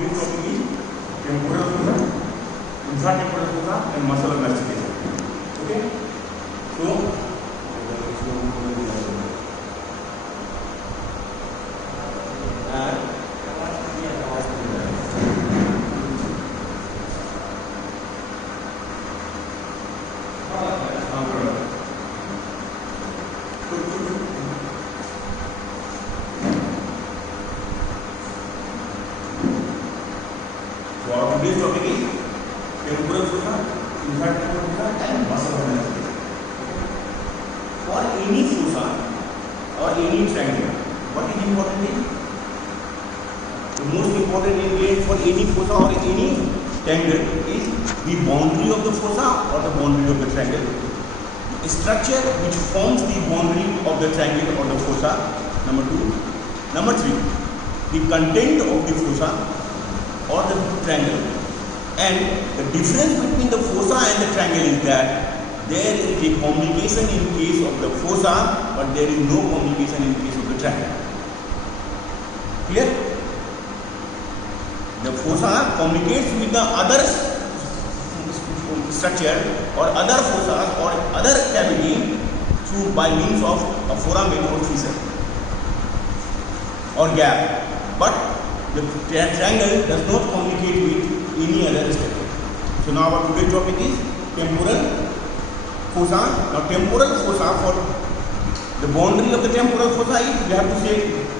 today's topic is temporal fossa, infratemporal fossa and muscle mastication. Okay? So today's topic is temporal fossa, infratemporal fossa and muscle mastication. For any fossa or any triangle, what is important is the most important ingredient for any fossa or any triangle is the boundary of the fossa or the boundary of the triangle. A structure which forms the boundary of the triangle or the fossa, number 2. Number 3, the content of the fossa or the triangle. And the difference between the fossa and the triangle is that there is a communication in case of the fossa, but there is no communication in case of the triangle. Clear? The fossa communicates with the other structure or other fossa or other cavity through by means of a foramen or fissure or gap, but the triangle does not communicate with any other structure. So now our today's topic is temporal fossa. Now temporal fossa, for the boundary of the temporal fossa is, we have to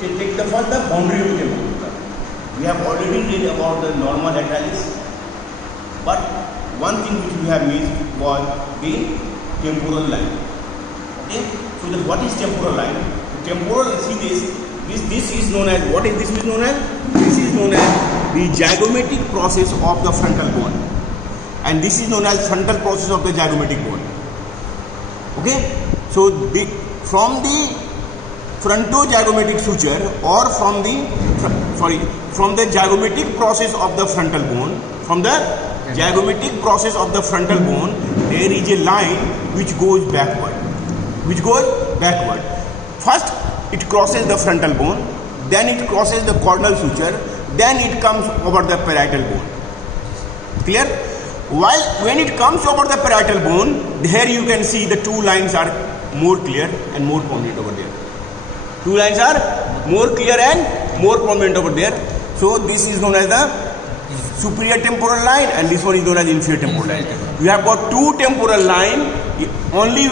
take the first the boundary of the temporal fossa. We have already read about the normal lateralis, but one thing which we have missed was the temporal line. Okay, so that what is temporal line? The temporal, see this is known as, what is this is known as? This is known as the zygomatic process of the frontal bone, and this is known as frontal process of the zygomatic bone. Okay, so from the frontozygomatic suture or from the zygomatic process of the frontal bone, from the zygomatic process of the frontal bone, there is a line which goes backward. First it crosses the frontal bone, then it crosses the cornal suture, then it comes over the parietal bone. Clear? While when it comes over the parietal bone, here you can see the two lines are more clear and more prominent over there. Two lines are more clear and more prominent over there. So this is known as the superior temporal line and this one is known as inferior temporal line. We have got two temporal line only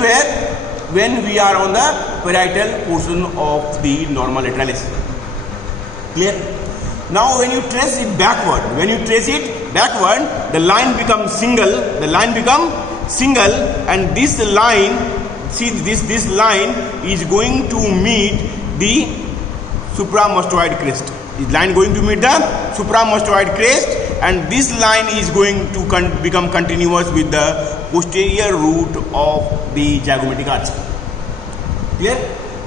when we are on the parietal portion of the normal lateralis. Clear? Now when you trace it backward, the line becomes single, and this line, see this line is going to meet the supramastoid crest. This line going to meet the supramastoid crest, and this line is going to become continuous with the posterior root of the zygomatic arch. Clear?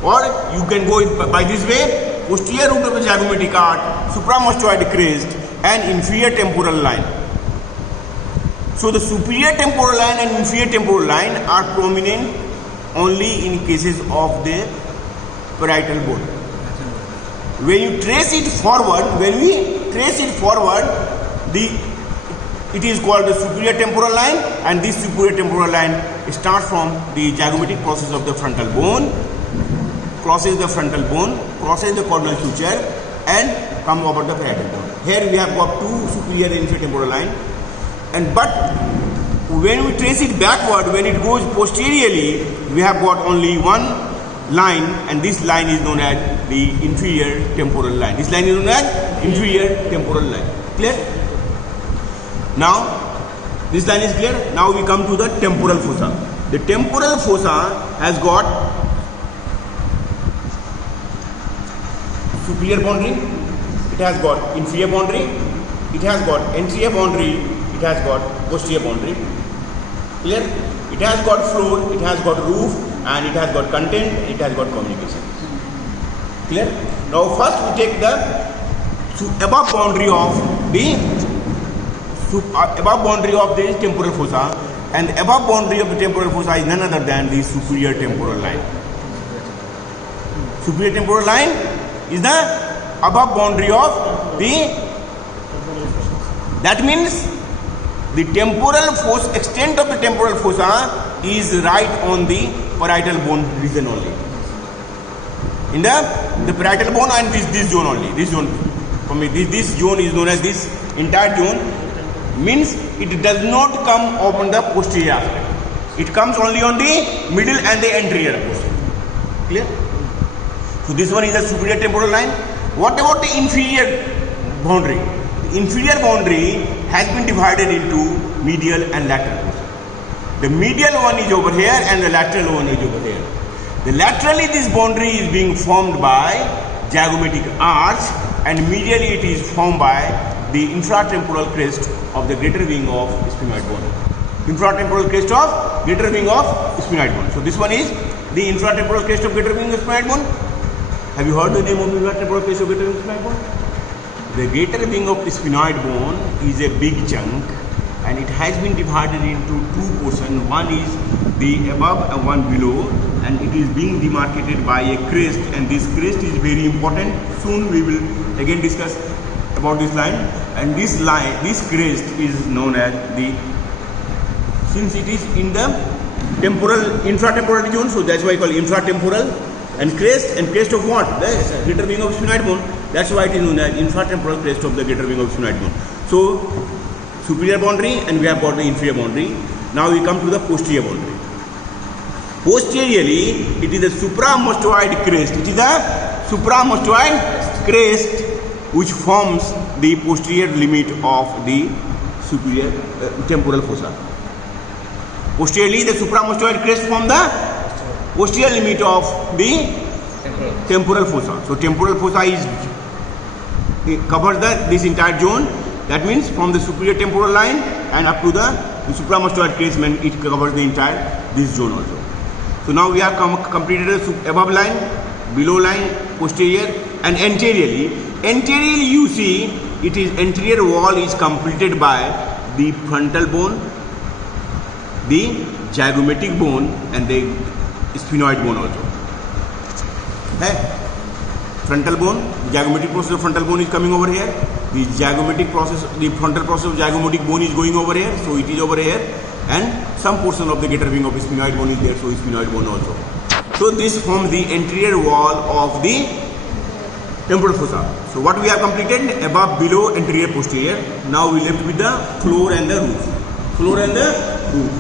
Or you can go by this way: posterior root of the zygomatic arch, supramastoid crest, and inferior temporal line. So the superior temporal line and inferior temporal line are prominent only in cases of the parietal bone. When you trace it forward, it is called the superior temporal line, and this superior temporal line starts from the zygomatic process of the frontal bone, crosses the frontal bone, crosses the cornal suture, and come over the parietal bone. Here we have got two superior and inferior temporal line, but when we trace it backward, when it goes posteriorly, we have got only one line, and this line is known as the inferior temporal line. This line is known as inferior temporal line. Clear? Now, this line is clear. Now we come to the temporal fossa. The temporal fossa has got superior boundary, it has got inferior boundary, it has got anterior boundary, it has got posterior boundary. Clear? It has got floor, it has got roof, and it has got content, it has got communication. Clear? Now first we take the above boundary of the temporal fossa, and the above boundary of the temporal fossa is none other than the superior temporal line. Superior temporal line is the above boundary of the That means the temporal fossa, extent of the temporal fossa is right on the parietal bone region only. In the parietal bone and this zone only. This zone, for me, this zone is known as this entire zone. Means it does not come upon the posterior aspect. It comes only on the middle and the anterior portion. Clear? So this one is the superior temporal line. What about the inferior boundary? The inferior boundary has been divided into medial and lateral portion. The medial one is over here and the lateral one is over here. The laterally this boundary is being formed by zygomatic arch, and medially it is formed by the infratemporal crest of the greater wing of sphenoid bone. Infratemporal crest of greater wing of sphenoid bone. So this one is the infratemporal crest of greater wing of sphenoid bone. Have you heard the name of infratemporal crest of greater wing of sphenoid bone? The greater wing of sphenoid bone is a big chunk, and it has been divided into two portions. One is the above and one below, and it is being demarcated by a crest, and this crest is very important. Soon we will again discuss about this line, and this line, this crest is known as the, since it is in the temporal, infratemporal zone, so that's why I call infratemporal, and crest of what? The greater wing of sphenoid bone. That's why it is known as infratemporal crest of the greater wing of sphenoid bone. So superior boundary, and we have got the inferior boundary. Now we come to the posterior boundary. Posteriorly, it is the supramostoid crest. It is the supramostoid crest which forms the posterior limit of the superior temporal fossa. Posteriorly, the supramostoid crest forms the posterior limit of the temporal fossa. So temporal fossa is, it covers this entire zone. That means from the superior temporal line and up to the supramostoid crest, it covers the entire this zone also. So now we have completed the above line, below line, posterior, and anteriorly. Anteriorly, you see, it is anterior wall is completed by the frontal bone, the zygomatic bone, and the sphenoid bone also. Okay? Frontal bone, zygomatic process of frontal bone is coming over here. The zygomatic process, the frontal process of zygomatic bone is going over here, so it is over here, and some portion of the greater wing of sphenoid bone is there, so sphenoid bone also. So this forms the anterior wall of the temporal fossa. So what we have completed? Above, below, anterior, posterior. Now we left with the floor and the roof. Floor and the roof.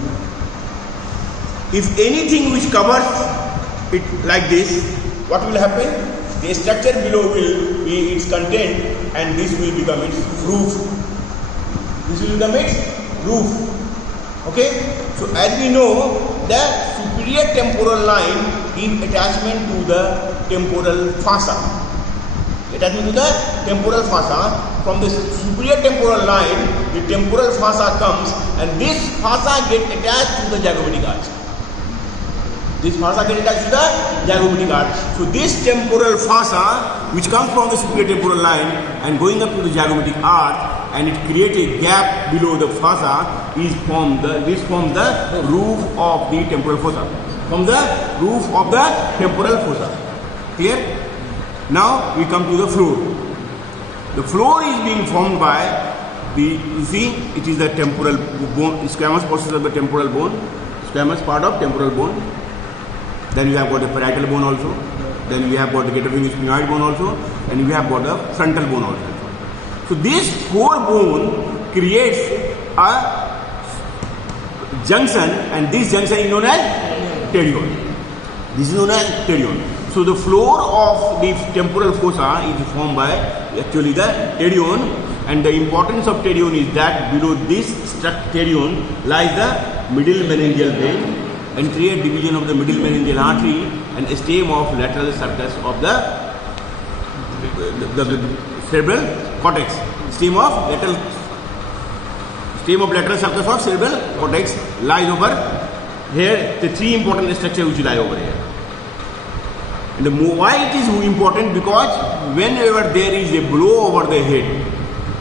If anything which covers it like this, what will happen? The structure below will be its content, and this will become its roof. This will become its roof. Okay? So as we know, the superior temporal line in attachment to the temporal fossa. Attachment to the temporal fossa. From the superior temporal line, the temporal fossa comes, and this fossa gets attached to the zygomatic arch. This fossa gets attached to the zygomatic arch. So this temporal fossa, which comes from the superior temporal line and going up to the zygomatic arch, and it creates a gap below the fossa, this forms the roof of the temporal fossa. From the roof of the temporal fossa. Clear? Now we come to the floor. The floor is being formed by the, you see, it is the temporal bone, squamous process of the temporal bone, squamous part of temporal bone. Then we have got the parietal bone also. Then we have got the greater wing sphenoid bone also. And we have got the frontal bone also. So this four bone creates a junction, and this junction is known as pterion. This is known as pterion. So the floor of the temporal fossa is formed by actually the pterion, and the importance of pterion is that below this pterion lies the middle meningeal vein, anterior division of the middle meningeal artery, and a stem of lateral sulcus of the cerebral cortex. Stem of lateral sulcus of cerebral cortex lies over here. The three important structures which lie over here. And why it is important? Because whenever there is a blow over the head,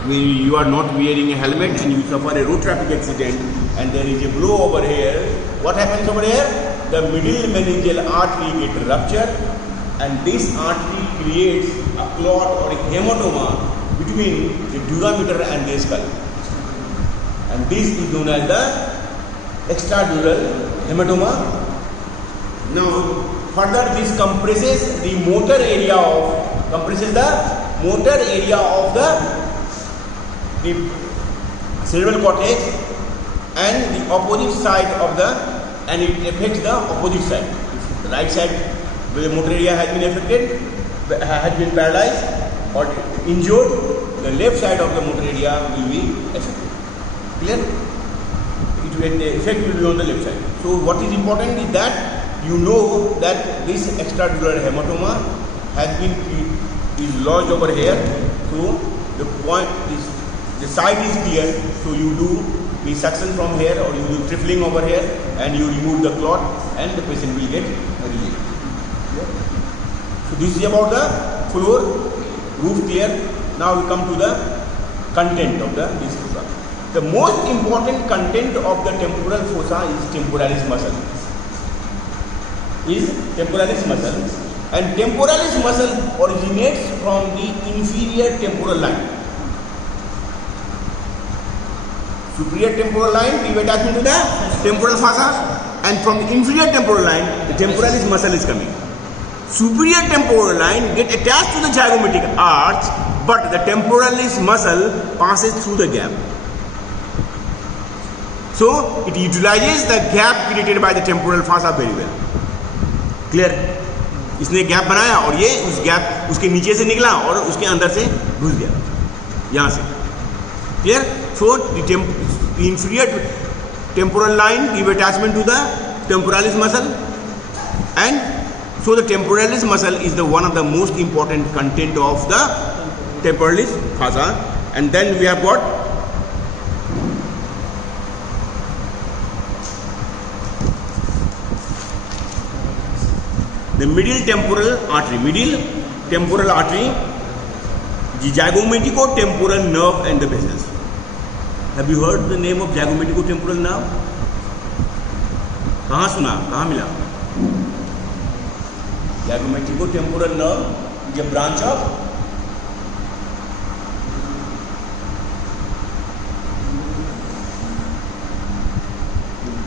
when you are not wearing a helmet and you suffer a road traffic accident, and there is a blow over here, what happens over here? The middle meningeal artery gets ruptured, and this artery creates a clot or a hematoma between the durameter and the skull. And this is known as the extradural hematoma. Now, further this compresses the motor area of the cerebral cortex and the opposite side of the, and it affects the opposite side. If the right side where the motor area has been affected, has been paralyzed or injured, the left side of the motor area will be affected. Clear? The effect will be on the left side. So what is important is that you know that this extradural hematoma is lodged over here. So the point is, the side is clear. So you do the suction from here, or you do trifling over here, and you remove the clot, and the patient will get relief. So this is about the floor, roof clear. Now we come to the content of this fossa. The most important content of the temporal fossa is temporalis muscle. And temporalis muscle originates from the inferior temporal line. Superior temporal line give attachment to the temporal fossa, and from the inferior temporal line the temporalis muscle is coming. Superior temporal line get attached to the zygomatic arch, but the temporalis muscle passes through the gap. So it utilizes the gap created by the temporal fossa very well. Clear? इसने gap बनाया और ये उस gap उसके नीचे से निकला और उसके अंदर से घुस गया यहाँ से. Clear? So the inferior temporal line give attachment to the temporalis muscle, and so the temporalis muscle is the one of the most important content of the temporalis fossa. And then we have got the middle temporal artery, the zygomatico-temporal nerve and the vessels. Have you heard the name of zygomatico-temporal nerve? कहाँ सुना, कहाँ मिला? Zygomatico-temporal nerve is a branch of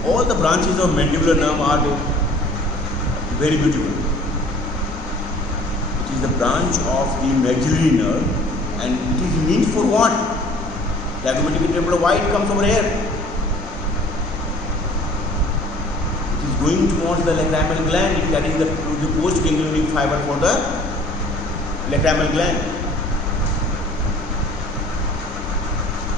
all the branches of mandibular nerve are very beautiful. It is the branch of the maxillary nerve, and it is meant for what? Zygomatico-temporal, why it comes over here? It is going towards the lacrimal gland. It carries the post-ganglionic fiber for the lacrimal gland.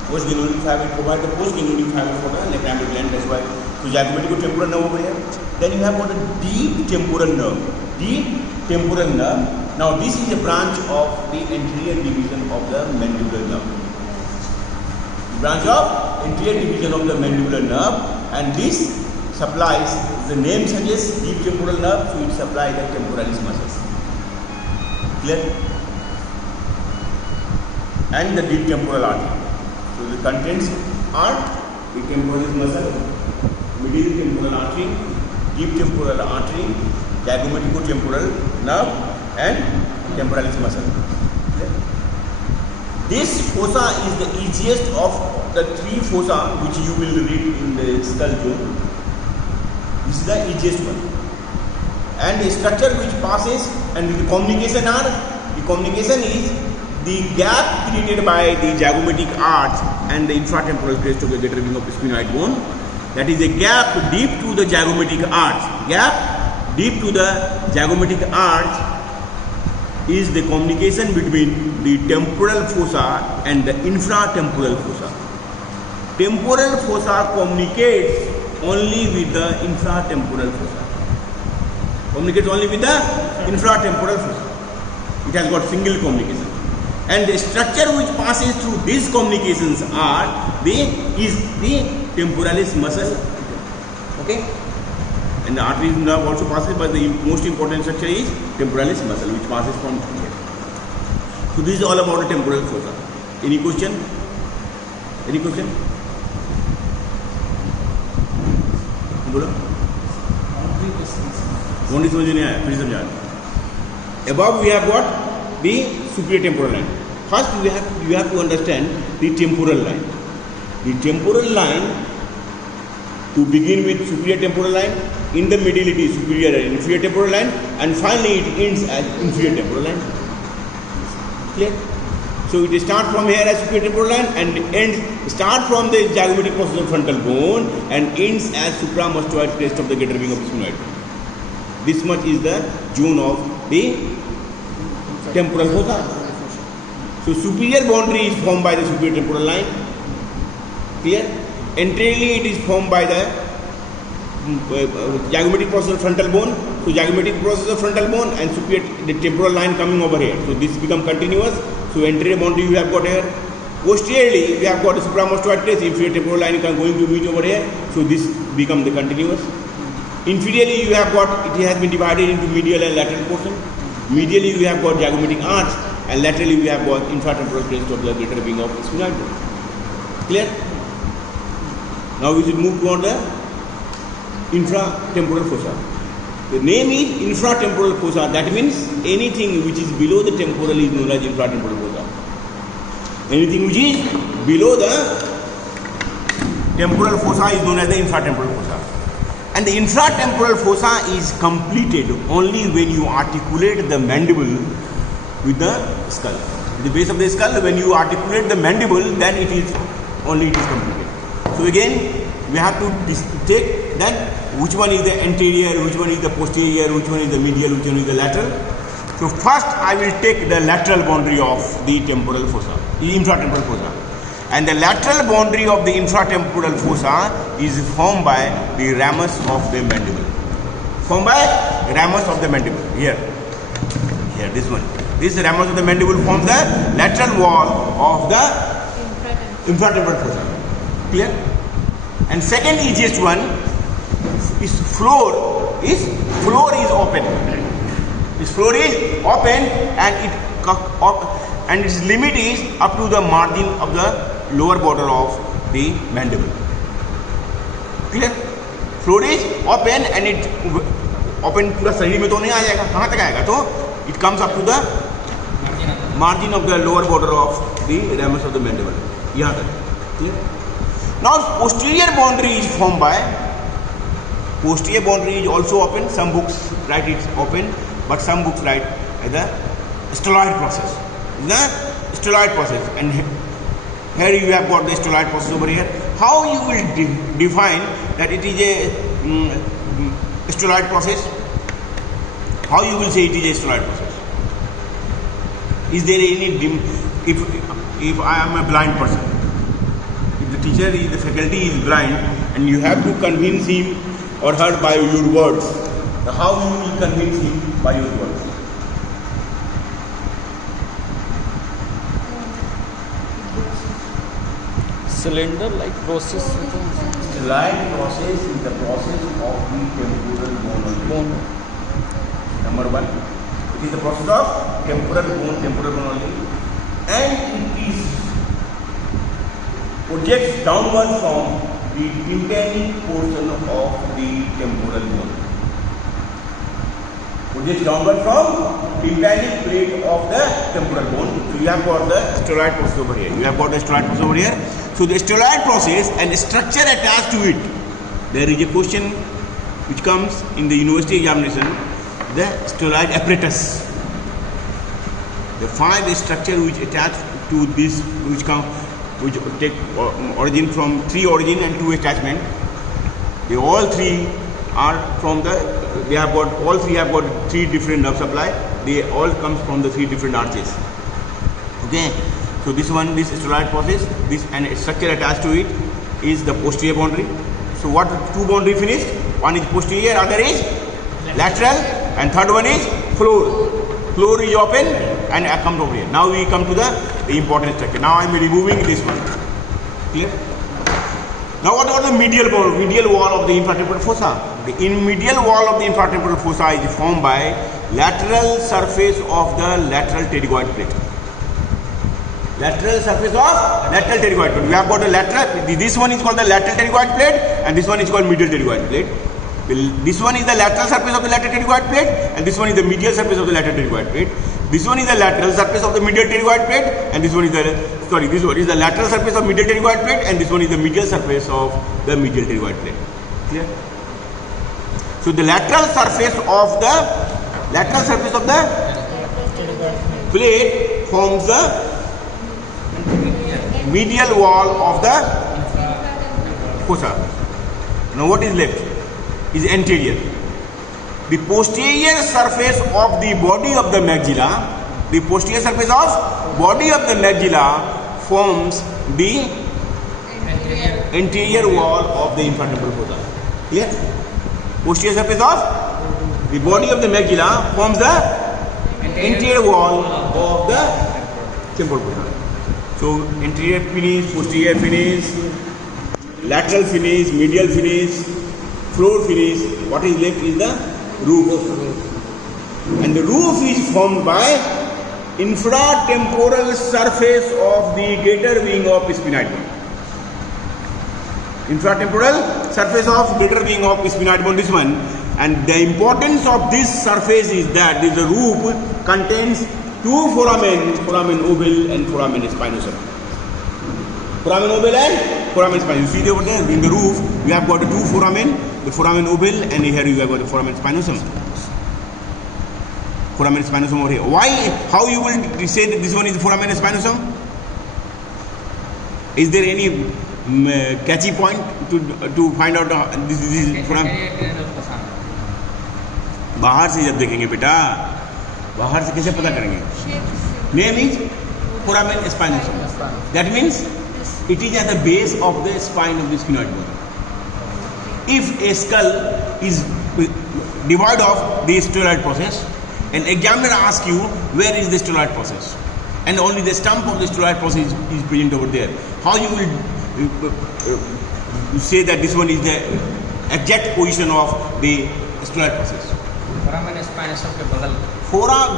Post-ganglionic fiber provides the post-ganglionic fiber for the lacrimal gland. That's why. So zygomatico-temporal nerve over here. Then you have got the deep temporal nerve. Now this is a branch of the anterior division of the mandibular nerve. And this supplies, the name suggests deep temporal nerve, so it supplies the temporalis muscles. Clear? And the deep temporal artery. So the contents are the temporalis muscle, middle temporal artery, deep temporal artery, zygomatico-temporal nerve, and temporalis muscle. This fossa is the easiest of the three fossa which you will read in the skull zone. This is the easiest one. And the structure which passes and the communication is the gap created by the zygomatic arch and the infratemporal crest of the greater wing of the sphenoid bone. That is a gap deep to the zygomatic arch. Gap deep to the zygomatic arch is the communication between the temporal fossa and the infratemporal fossa. Temporal fossa communicates only with the infratemporal fossa. It has got single communication. And the structure which passes through these communications is the temporalis muscle. Okay? And the arteries nerve also passes, but the most important structure is temporalis muscle, which passes from here. So this is all about the temporal fossa. Any question? बोलो. समझ नहीं आया, फिर समझा. Above we have got the superior temporal line. First, you have to understand the temporal line. The temporal line, to begin with superior temporal line, in the middle it is superior and inferior temporal line, and finally it ends as inferior temporal line. Clear? So it starts from here as superior temporal line and start from the zygomatic process of frontal bone and ends as supramostoid crest of the greater wing of the sphenoid. This much is the zone of the temporal fossa. So superior boundary is formed by the superior temporal line. Clear? Anteriorly it is formed by the zygomatic process of frontal bone. So zygomatic process of frontal bone and superior the temporal line coming over here. So this become continuous. So anterior boundary you have got here. Posteriorly we have got the supramostoid crest, inferior temporal line going to meet over here. So this become the continuous. Inferiorly you have got, it has been divided into medial and lateral portion. Medially you have got zygomatic arch and laterally we have got infratemporal crest of the greater wing of the sphenoid bone. Clear? Now we should move on the infratemporal fossa. The name is infratemporal fossa. That means anything which is below the temporal is known as infratemporal fossa. Anything which is below the temporal fossa is known as the infratemporal fossa. And the infratemporal fossa is completed only when you articulate the mandible with the skull. At the base of the skull, when you articulate the mandible, then it is completed. So again, we have to take that which one is the anterior, which one is the posterior, which one is the medial, which one is the lateral. So first I will take the lateral boundary of the temporal fossa, the infratemporal fossa. And the lateral boundary of the infratemporal fossa is formed by the ramus of the mandible. Formed by ramus of the mandible. Here, this one. This ramus of the mandible forms the lateral wall of the infratemporal fossa. Clear? And second easiest one is floor is open. This floor is open and its limit is up to the margin of the lower border of the mandible. Clear? Floor is open and it open पूरा शरीर में तो नहीं आ जाएगा. कहाँ तक आएगा? तो it comes up to the margin of the lower border of the ramus of the mandible. यहाँ तक. Clear? Now posterior boundary is formed by, posterior boundary is also open. Some books write it's open, but some books write the styloid process. The styloid process, and here you have got the styloid process over here. How you will define that it is a styloid process? How you will say it is a styloid process? Is there any if I am a blind person, if the teacher, the faculty is blind, and you have to convince him or her by your words, how you will convince him by your words? Cylinder-like process. Styloid process is the process of the temporal bone. Number one, it is the process of temporal bone only, and it is projects downward from the tympanic portion of the temporal bone. Projects downward from tympanic plate of the temporal bone. So you have got the styloid process over here. So the styloid process and the structure attached to it. There is a question which comes in the university examination. The styloid apparatus. They find the structure which attached to this, which take origin from three origin and two attachment. They all three are from all three have got three different nerve supply. They all comes from the three different arches. Okay. So this styloid process, this and a structure attached to it is the posterior boundary. So what two boundary finished? One is posterior, other is lateral, and third one is floor. Floor is open and I come over here. Now we come to the important structure. Now I am removing this one. Clear? Now what about the medial wall of the infratemporal fossa? The medial wall of the infratemporal fossa is formed by lateral surface of the lateral pterygoid plate. Lateral surface of lateral pterygoid plate. We have got a lateral. This one is called the lateral pterygoid plate, and this one is called medial pterygoid plate. This one is the lateral surface of the lateral pterygoid plate, and this one is the medial surface of the lateral pterygoid plate. This one is the lateral surface of the medial pterygoid plate, and this one is the lateral surface of medial pterygoid plate, and this one is the medial surface of the medial pterygoid plate. Clear? So the lateral surface of the plate forms the medial wall of the fossa. Now what is left is anterior. The posterior surface of the body of the maxilla, forms the anterior wall of the infratemporal fossa. Clear? Posterior surface of the body of the maxilla forms the anterior wall of the temporal fossa. So anterior finish, posterior finish, lateral finish, medial finish, floor finish. What is left is the roof. And the roof is formed by infratemporal surface of the greater wing of sphenoid bone. Infratemporal surface of greater wing of sphenoid bone, this one. And the importance of this surface is that the roof contains two foramen, foramen ovale and foramen spinosum. Foramen ovale and foramen spinosum. You see over there in the roof, you have got two foramen, the foramen ovale, and here you have got the foramen spinosum. Foramen spinosum over here. Why? How you will say that this one is the foramen spinosum? Is there any catchy point to find out this is foramen? बाहर से जब देखेंगे बेटा, बाहर से कैसे पता करेंगे? Name is foramen spinosum. That means it is at the base of the spine of the sphenoid bone. If a skull is devoid of the styloid process, an examiner asks you where is the styloid process, and only the stump of the styloid process is present over there. How you will say that this one is the exact position of the styloid process? foramen spinosum के बगल.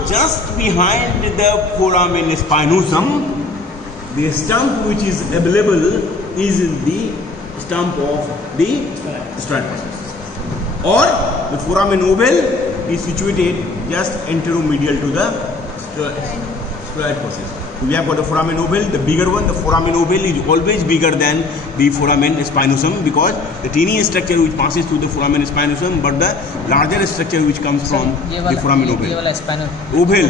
Just behind the foramen spinosum, the stump which is available is the stump of the styloid process. Or the foramen ovale is situated just anteromedial to the styloid process. We have got the foramen ovale, the bigger one. The foramen ovale is always bigger than the foramen spinosum because the tiny structure which passes through the foramen spinosum, but the larger structure which comes from the foramen ovale. ये वाला spinosum. Ovale.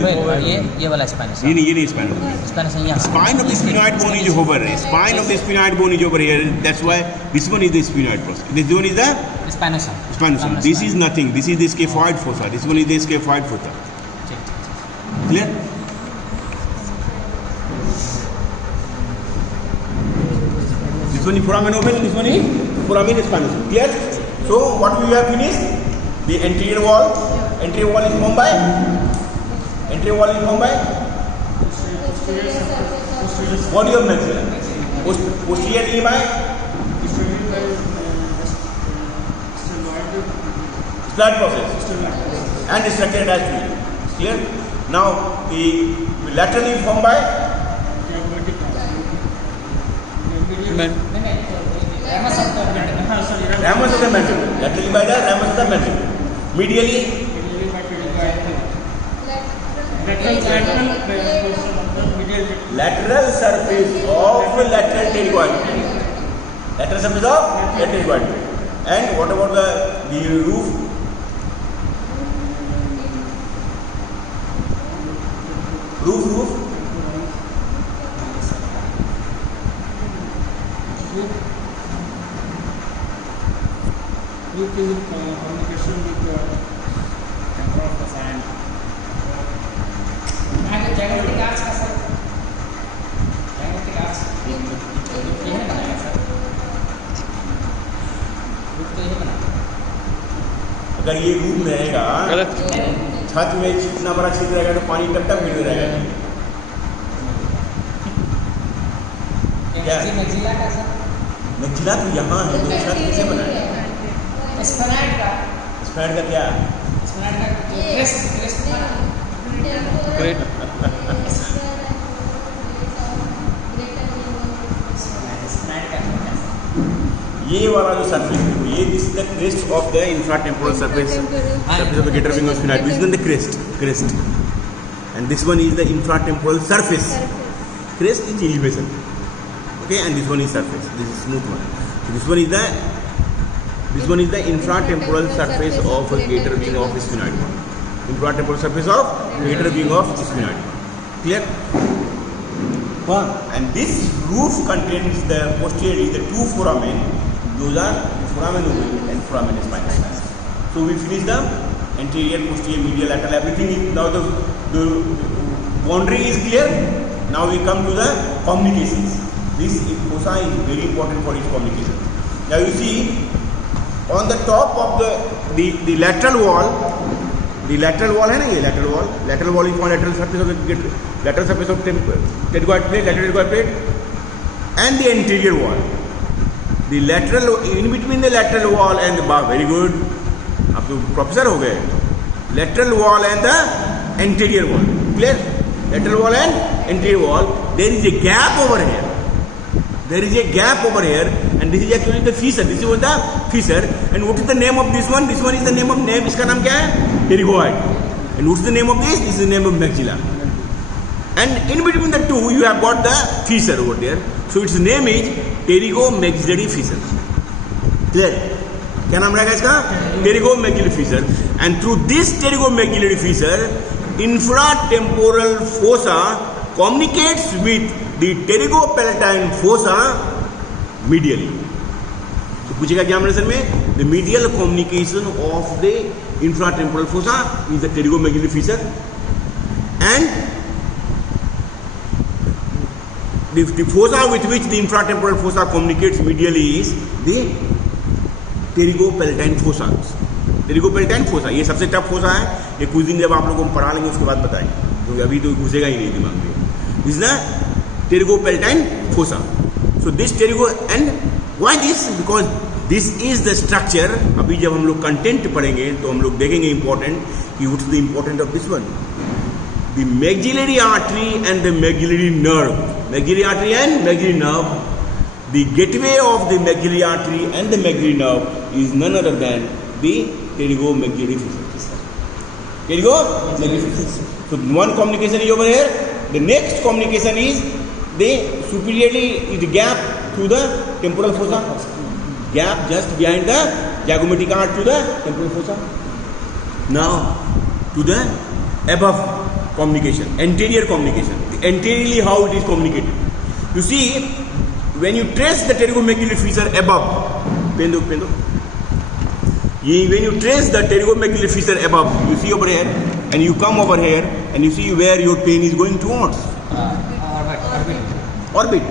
ये वाला spinosum. ये नहीं spinosum. Spinosum यहाँ. Spine of the sphenoid bone is over. Spine of the sphenoid bone is over here. That's why this one is the sphenoid process. This one is the spinosum. spinosum. This is nothing. This is the scaphoid fossa. This one is the scaphoid fossa. Clear? This one is foramen ovale. This one is foramen spinosum. Clear? So what we have finished? The anterior wall. Anterior wall is formed by. Anterior wall is formed by. Body of maxilla. Posteriorly by styloid process and structure attached to it. Clear? Now the laterally formed by ramus of the mandible. Laterally by the ramus of the mandible. Medially lateral surface of lateral pterygoid. Lateral surface of lateral pterygoid. And what about the roof? Roof. Roof is communication with the temper of the sand. जागृतिक arch का sir. जागृतिक arch. ये है बनाया sir. रूप तो ये बना. अगर ये रूम रहेगा, छत में इतना बड़ा छिद्र रहेगा तो पानी टप टप गिरता रहेगा. क्या? मैक्सिला का सर. मैक्सिला तो यहाँ है, तो छत कैसे बनाया? स्फेनाइड का. स्फेनाइड का क्या? स्फेनाइड का क्रेस्ट Great. ये वाला जो surface है, ये this is the crest of the infratemporal surface of the greater wing of sphenoid. This is the crest. and this one is the infratemporal surface. Crest is elevation. Okay, and this one is surface. This is smooth one. So this one is the infratemporal surface of a greater wing of sphenoid bone. Infratemporal surface of greater wing of sphenoid bone. Clear? And this roof contains the posteriorly the two foramen. Those are foramen ovale and foramen spinous. So we finish the anterior, posterior, medial, lateral. Everything is now the boundary is clear. Now we come to the communications. This fossa is very important for its communication. Now you see on the top of the lateral wall. The lateral wall है ना ये lateral wall. Lateral wall is called lateral surface of the lateral surface of pterygoid plate, lateral pterygoid plate, and the anterior wall. The lateral in between the lateral wall and the very good. आप तो professor हो गए. Lateral wall and the anterior wall. Clear? Lateral wall and anterior wall. There is a gap over here. There is a gap over here, and this is actually the fissure. This is the fissure. And what is the name of this one? This one is the name of name. इसका नाम क्या है? Pterygoid. And what's the name of this? This is the name of maxilla. And in between the two, you have got the fissure over there. So its name is pterygomaxillary fissure. Clear? क्या नाम रहेगा इसका? Pterygomaxillary fissure. And through this pterygomaxillary fissure, infratemporal fossa communicates with the pterygopalatine fossa medially. तो पूछेगा examination में, the medial communication of the infratemporal fossa is the pterygomaxillary fissure, and the fossa with which the infratemporal fossa communicates medially is the pterygopalatine fossa. Pterygopalatine fossa ये सबसे tough fossa है. ये कुछ दिन जब आप लोगों को पढ़ा लेंगे उसके बाद बताएंगे, क्योंकि अभी तो घुसेगा ही नहीं दिमाग में. This is the pterygopalatine fossa. So this and why this? Because this is the structure. अभी जब हम लोग कंटेंट पढ़ेंगे तो हम लोग देखेंगे important कि what's the important of this one. The maxillary artery and the maxillary nerve. Maxillary artery and maxillary nerve. The gateway of the maxillary artery and the maxillary nerve is none other than the pterygomaxillary fissure. Pterygomaxillary fissure. So one communication is over here. The next communication is the superiorly the gap to the temporal fossa. Gap just behind the zygomatic arch to the temporal fossa. Now to the above communication, anterior communication. Anteriorly how it is communicated. You see, when you trace the pterygomaxillary fissure above, when you trace the pterygomaxillary fissure above, you see over here, and you come over here, and you see where your pain is going towards. Orbit.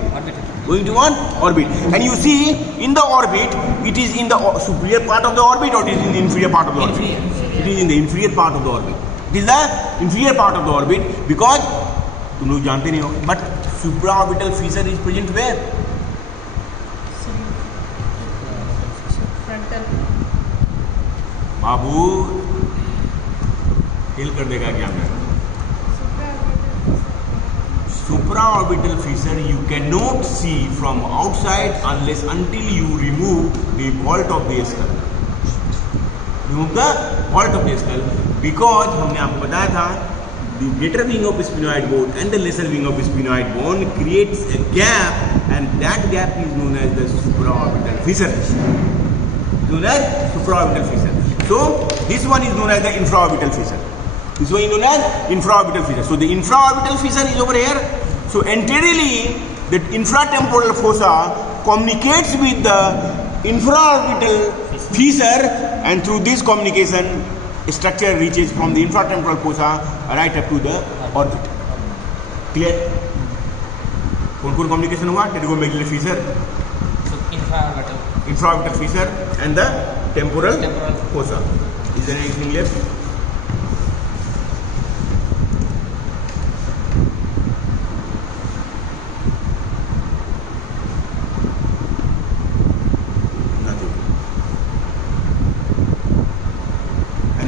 Going to what? Orbit. And you see in the orbit, it is in the superior part of the orbit or it is in the inferior part of the orbit? It is in the inferior part of the orbit. It is the inferior part of the orbit because तुम लोग जानते नहीं हो, but supraorbital fissure is present where? Frontal. बाबू हिल कर देगा क्या मैं? Supraorbital fissure you cannot see from outside until you remove the vault of the skull. Remove the vault of the skull because हमने आपको बताया था the greater wing of sphenoid bone and the lesser wing of sphenoid bone creates a gap, and that gap is known as the supraorbital fissure. Known as supraorbital fissure. So this one is known as the infraorbital fissure. This one is known as infraorbital fissure. So the infraorbital fissure is over here. So anteriorly, the infratemporal fossa communicates with the infraorbital fissure, and through this communication, structure reaches from the infratemporal fossa right up to the orbit. Clear? कौन-कौन communication हुआ? Pterygomaxillary fissure, infraorbital fissure, and the temporal fossa. Is there anything left?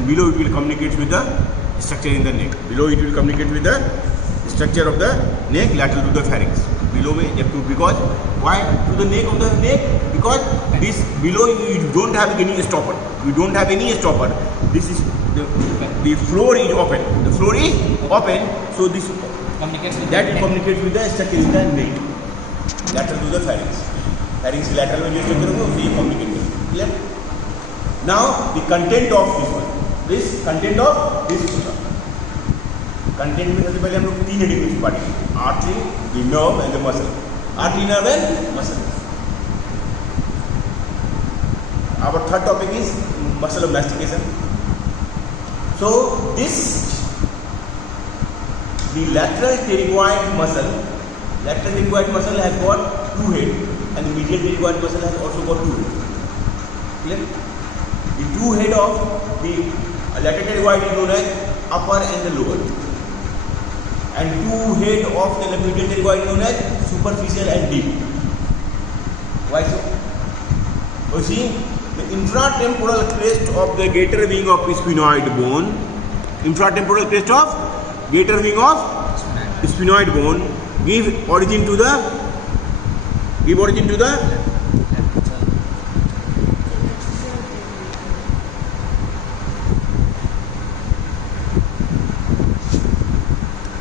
Below it will communicate with the structure in the neck. Below it will communicate with the structure of the neck lateral to the pharynx. below में जब to because why to the neck of the neck because this below you don't have any stopper. You don't have any stopper. This is the floor is open. The floor is open. So this Communicates with that the it neck. communicates with the structure in the neck. Lateral to the pharynx. Pharynx lateral में जो structure होगा उसे ये communicate करेगा. Clear? Now the content of this one. This content of this fossa. Content में सबसे पहले हम लोग 3 हेडिंग में पढ़ेंगे. Artery, the nerve and the muscle. Artery, nerve and muscle. Our third topic is muscle of mastication. So this, the lateral pterygoid muscle has got 2 heads and the medial pterygoid muscle has also got 2 heads. Clear? The 2 heads of the lateral pterygoid is known as upper and the lower, and 2 heads of the medial pterygoid is known as superficial and deep. Why so? You see, the infratemporal crest of the greater wing of sphenoid bone, infratemporal crest of greater wing of sphenoid bone give origin to the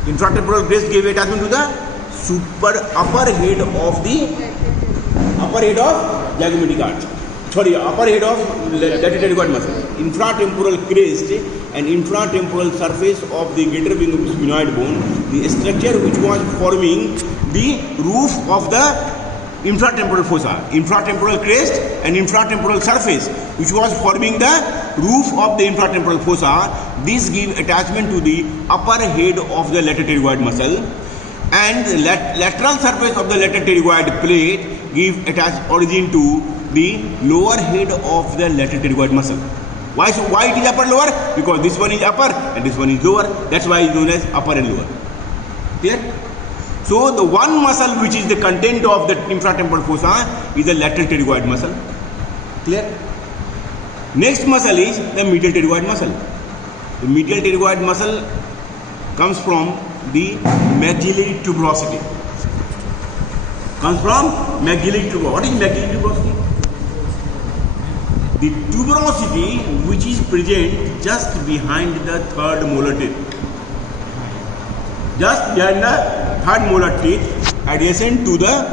infratemporal crest gave attachment to the upper head of zygomatic arch. Sorry, upper head of lateral pterygoid muscle. Infratemporal crest and infratemporal surface of the greater wing of sphenoid bone, the structure which was forming the roof of the infratemporal fossa. Infratemporal crest and infratemporal surface which was forming the roof of the infratemporal fossa. This give attachment to the upper head of the lateral pterygoid muscle, and the lateral surface of the lateral pterygoid plate give origin to the lower head of the lateral pterygoid muscle. Why so? Why it is upper lower? Because this one is upper and this one is lower. That's why it is known as upper and lower. Clear? So the one muscle which is the content of the infratemporal fossa is the lateral pterygoid muscle. Clear? Next muscle is the medial pterygoid muscle. The medial pterygoid muscle comes from the maxillary tuberosity. Comes from maxillary tuberosity. What is maxillary tuberosity? The tuberosity which is present just behind the third molar teeth. Just behind the third molar teeth, adjacent to the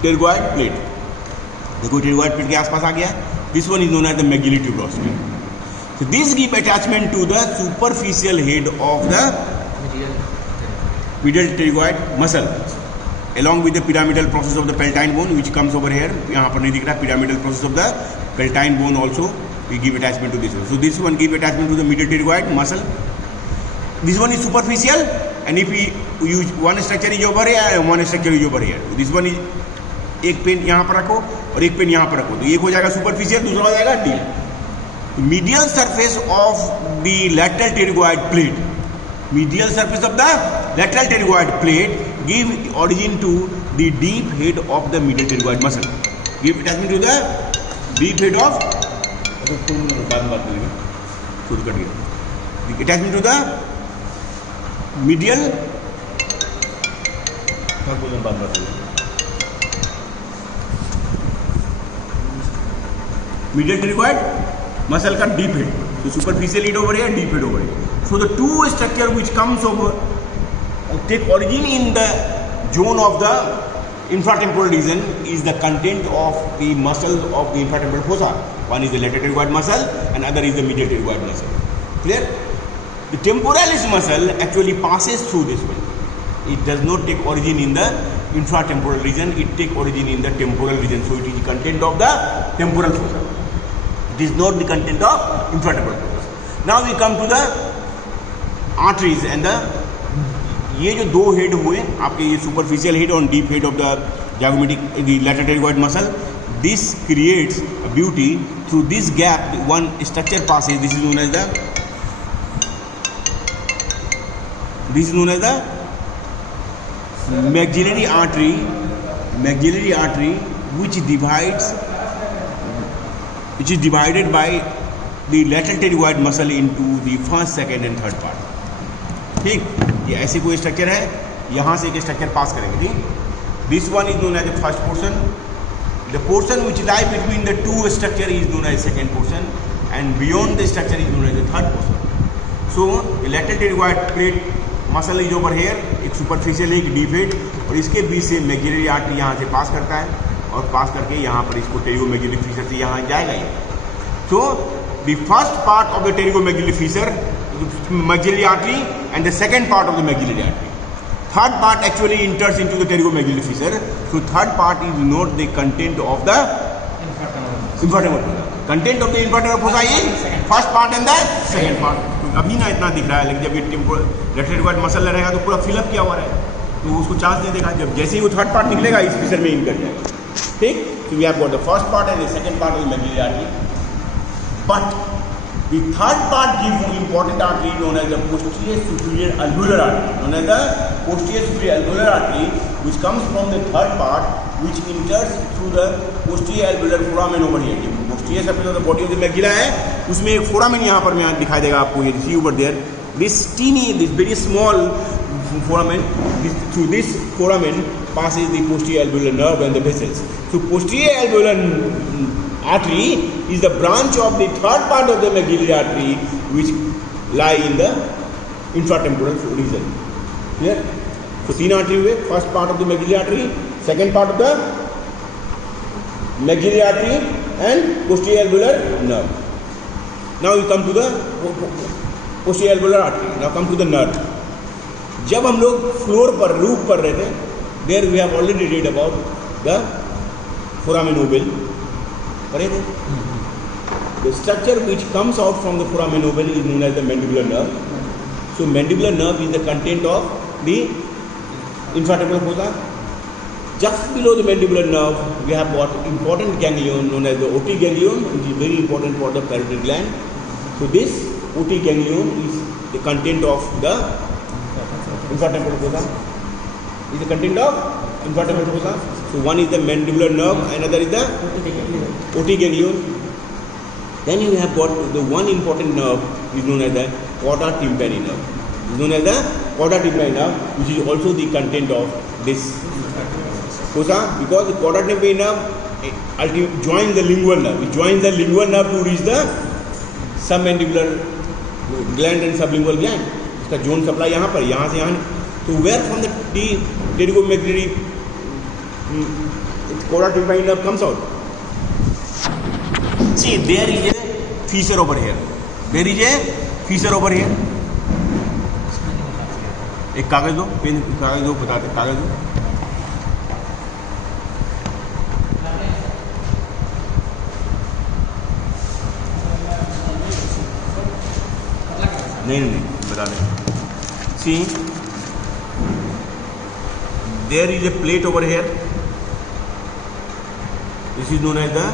pterygoid plate. देखो pterygoid plate के आसपास आ गया. This one is known as the maxillary tuberosity. So this give attachment to the superficial head of the medial pterygoid muscle, along with the pyramidal process of the palatine bone which comes over here. यहाँ पर नहीं दिख रहा. Pyramidal process of the palatine bone also we give attachment to this one. So this one give attachment to the medial pterygoid muscle. This one is superficial, and if we use one structure is over here and one structure is over here. This one is एक pen यहाँ पर रखो और एक pen यहाँ पर रखो तो एक हो जाएगा superficial, दूसरा हो जाएगा deep. Medial surface of the lateral pterygoid plate. Medial surface of the lateral pterygoid plate give origin to the deep head of the medial pterygoid muscle. Give attachment to the deep head of attachment to the medial pterygoid muscle का deep head. So superficial head over here, deep head over here. So the two structure which comes over take origin in the zone of the infratemporal region is the content of the muscle of the infratemporal fossa. One is the lateral pterygoid muscle and other is the medial pterygoid muscle. Clear? The temporalis muscle actually passes through this one. It does not take origin in the infratemporal region, it takes origin in the temporal region. So it is the content of the temporal fossa. It is not the content of infratemporal fossa. Now we come to the arteries and the ये जो दो head हुए आपके ये superficial head और deep head of the zygomatic the lateral pterygoid muscle, this creates a beauty. Through this gap one structure passes. This is known as the maxillary artery which is divided by the lateral pterygoid muscle into the first, second and third part. ठीक, ये ऐसे कोई structure है, यहाँ से एक structure पास करेंगे. ठीक, This one is known as the first portion. The portion which lie between the two structure is known as second portion, and beyond the structure is known as the third portion. So the lateral pterygoid plate muscle is over here, एक superficial एक deep head, और इसके बीच से maxillary artery यहाँ से पास करता है और पास करके यहाँ पर इसको pterygomaxillary fissure से यहाँ जाएगा ये. So the first part of the pterygomaxillary fissure, maxillary artery, and the second part of the maxillary artery. Third part actually enters into the pterygomaxillary fissure. So third part is not the content of the infratemporal fossa. Content of the infratemporal fossa is first part and the second part. अभी ना इतना दिख रहा है, लेकिन जब ये left side muscle रहेगा तो पूरा फिलअप किया हुआ रहेगा, तो उसको चांस नहीं देगा. जब जैसे ही वो थर्ड पार्ट निकलेगा इस फिशर में इन कर जाएगा. ठीक. So we have got the first part and the second part of the maxillary artery. But the third part gives important artery known as the posterior superior alveolar artery. Known as the posterior superior alveolar artery, which comes from the third part, which enters through the posterior alveolar foramen over here. Posterior surface of the body of the maxilla है, उसमें एक foramen यहाँ पर मैं दिखाई देगा आपको, ये see over there. This teeny, this very small foramen, through this foramen passes the posterior alveolar nerve and the vessels. So posterior alveolar artery is the branch of the third part of the maxillary artery which lie in the infratemporal region. Clear? So तीन artery हुए, first part of the maxillary artery, second part of the maxillary artery and posterior alveolar nerve. Now you come to the posterior alveolar artery. Now come to the nerve. जब हम लोग floor पर roof पर रहते हैं, there we have already read about the foramen ovale. The structure which comes out from the foramen ovale is known as the mandibular nerve. So mandibular nerve is the content of the infratemporal fossa. Just below the mandibular nerve, we have got important ganglion known as the OT ganglion, which is very important for the parotid gland. So this OT ganglion is the content of the infratemporal fossa. Is the content of infratemporal fossa. So one is the mandibular nerve, another is the OT ganglion. Then you have got the one important nerve is known as the cauda tympani nerve. Is known as the cauda tympani nerve, which is also the content of this fossa, because the cauda tympani nerve joins the lingual nerve. It joins the lingual nerve to reach the submandibular gland and sublingual gland. इसका zone supply यहाँ पर, यहाँ से यहाँ. So where from the pterygomaxillary cauda tympani nerve comes out? See, there is a fissure over here. There is a fissure over here. एक कागज दो, pen कागज दो, बताते कागज दो. नहीं बता दें. See, there is a plate over here. This is known as the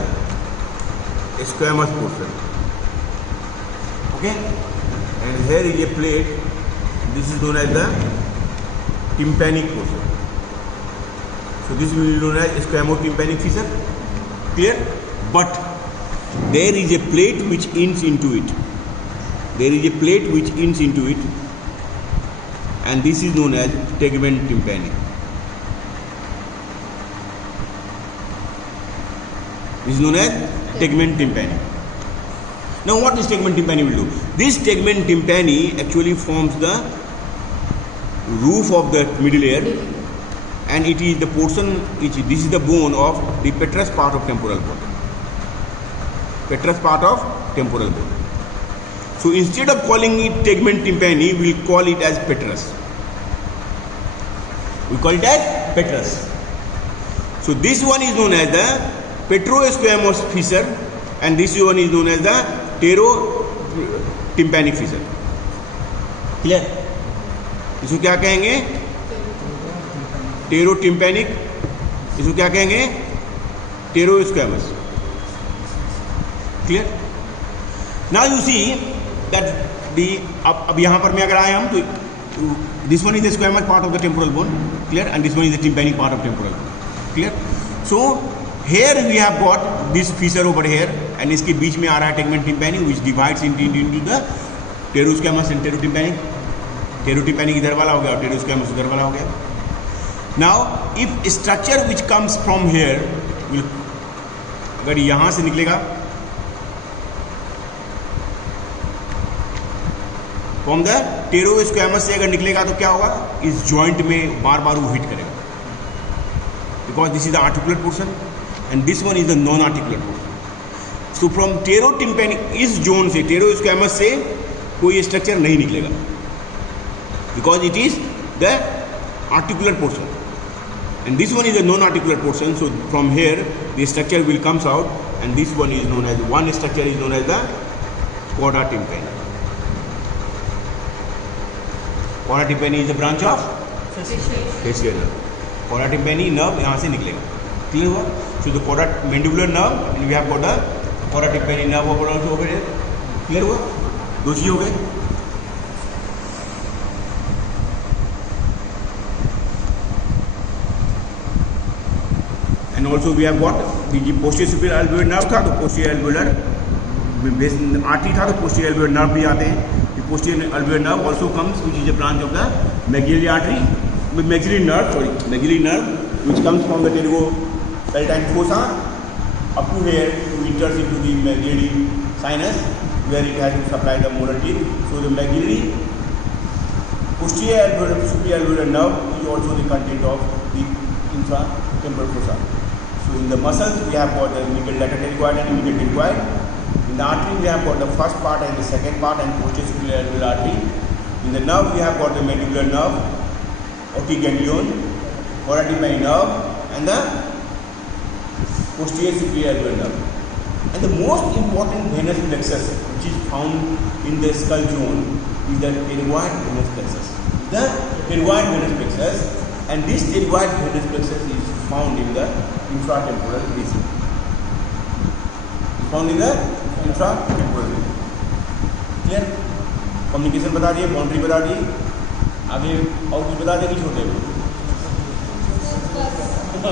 squamous portion. Okay, and here is a plate. This is known as the tympanic portion. So this will be known as squamotympanic fissure. Clear? But there is a plate which ends into it. There is a plate which ends into it, and this is known as tegmen tympani. This is known as tegmen tympani. Now what this tegmen tympani will do? This tegmen tympani actually forms the roof of the middle ear, and it is the portion which, this is the bone of the petrous part of temporal bone. Petrous part of temporal bone. So instead of calling it tegmen tympani, we will call it as petrous. We call it as petrous. So this one is known as the petrosquamous fissure, and this one is known as the pterotympanic fissure. Clear? इसको क्या कहेंगे? टेरोटिम्पैनिक. इसको क्या कहेंगे? टेरोस्क्वामस. Clear? Now you see that the अब यहाँ पर में अगर आए हम तो this one is the squamous part of the temporal bone. Clear? And this one is the tympanic part of temporal bone. Clear? So here we have got this fissure over here, and इसके बीच में आ रहा है tegmen tympani, which divides into the टेरोस्क्वामस and टेरोटिम्पैनिक. टेरोटिम्पैनिक इधर वाला हो गया और टेरोस्क्वामस उधर वाला हो गया. Now if structure which comes from here will, अगर यहाँ से निकलेगा फ्रॉम द टेरोस्क्वामस से अगर निकलेगा तो क्या होगा, इस जॉइंट में बार बार वो हिट करेगा, because this is the articular portion and this one is the non articular portion. So from petrotympanic, इस जोन से टेरोस्क्वामस से कोई स्ट्रक्चर नहीं निकलेगा, because it is the articular portion and this one is a non-articular portion. So from here the structure will comes out, and this one is known as, one structure is known as the chorda tympani. Chorda tympani is a branch of facial nerve. Chorda tympani nerve यहाँ से निकलेगा. Clear हुआ? So the chorda mandibular nerve and we have got the chorda tympani nerve also over here. Clear हुआ? दो चीज हो गए. And also we have got the posterior superior alveolar nerve था, तो posterior alveolar artery था, तो posterior alveolar nerve भी आते हैं. The posterior alveolar nerve also comes, which is a branch of the maxillary artery, maxillary nerve, which comes from the pterygopalatine fossa up to here to enters into the maxillary sinus, where it has to supply the molar teeth. So the maxillary posterior alveolar superior alveolar nerve is also the content of the infratemporal fossa. So in the muscles we have got the medial lateral pterygoid and medial pterygoid. In the artery we have got the first part and the second part and posterior superior alveolar artery. In the nerve we have got the mandibular nerve, optic ganglion, chorda tympani nerve, and the posterior superior alveolar nerve. And the most important venous plexus which is found in the skull zone is the pterygoid venous plexus. The pterygoid venous plexus, and this pterygoid venous plexus is found in the infratemporal region. Found in the infratemporal region. Clear? Communication बता दिए, boundary बता दी, आगे और कुछ बता दें कि छोटे